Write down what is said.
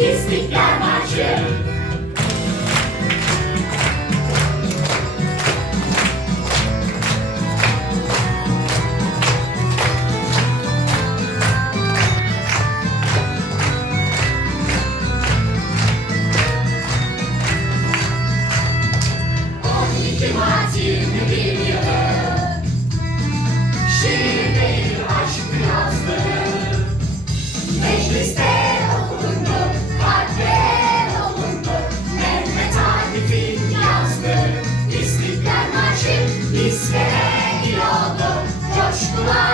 İstiklal Marşı. Mart 21 yılı, şiirleri aşk yazdı. Mecliste okundu, kalpler olundu. Mehmet Akif'in yazdı. İstiklal Marşı bizlere il oldu. Coşkular